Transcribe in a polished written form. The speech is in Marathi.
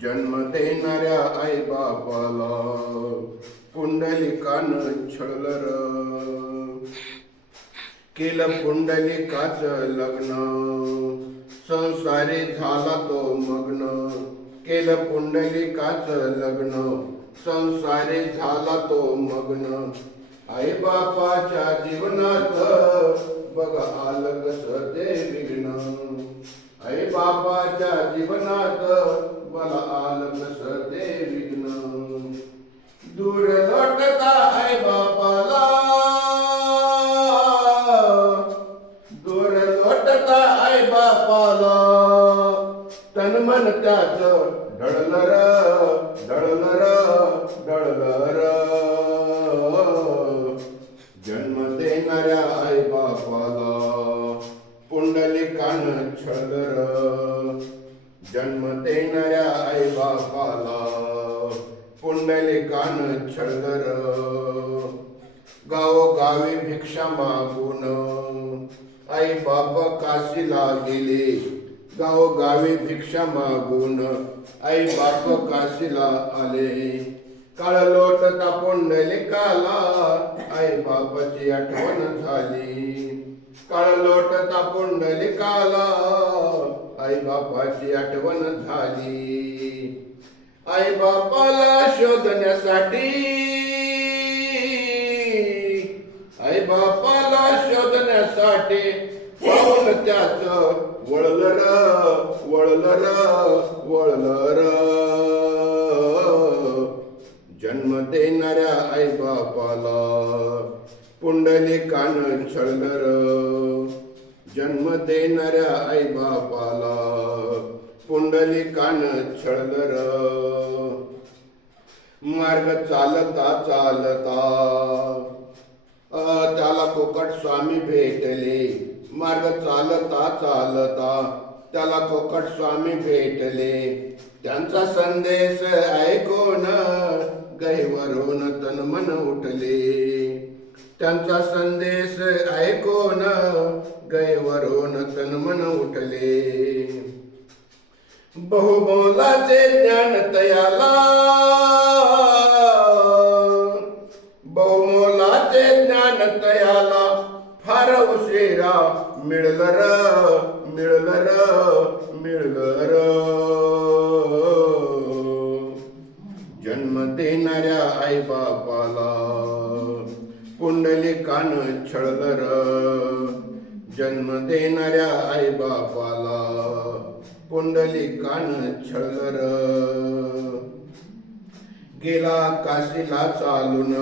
जन्म देणाऱ्या आई बापाला पुंडलिकानं छळलं र. केलं पुंडलिकाचं लग्न, संसारी झाला तो मग्न. केलं पुंडलिकाचं लग्न, संसारी झाला तो मग्न. आई बापाच्या जीवनात बघ आलं कसं ते विघ्न. आई बापाच्या जीवनात मला आलं कसं ते विघ्न. दूर लोटता आई बापाला, दूर लोटता आई बापाला. तन मन त्याचं ढळलं र, ढळलं र, ढळलं र. जन्म देणाऱ्या आई बापाला पुंडलिकानं छळलं र. जन्म देणाऱ्या आई बापाला पुंडलिकानं छळलं र. गावोगावी भिक्षा मागून आई बाप काशीला गेले. गावोगावी भिक्षा मागून आई बाप काशीला आले. काळ लोटता पुंडलिकाला आई बापाची आठवण झाली. काळ लोटता पुंडलिकाला आई बापाची आठवण झाली. आई बापाला शोधण्यासाठी, आई बापाला शोधण्यासाठी पाऊल त्याचं वळलं र, वळलं र, वळलं र. जन्म देणाऱ्या आई बापाला पुंडलिकानं छळलं र. जन्म देणाऱ्या आई बापाला पुंडलिकानं छळलं र. मार्ग चालता चालता त्याला कोकट स्वामी भेटले. मार्ग चालता चालता त्याला कोकट स्वामी भेटले. त्यांचा संदेश ऐकून गहिवरून तन मन उठले. त्यांचा संदेश ऐकून गहिवरून तन मन उठले. बहुमोलाचे ज्ञान तयाला, बहुमोलाचे ज्ञान तयाला फार उशिरा मिळलं र, मिळलं र, मिळलं र. जन्म देणाऱ्या आई बापाला पुंडलिकानं छळलं र. जन्म देणाऱ्या आई बापाला पुंडलिकानं छळलं र. गेला काशीला चालून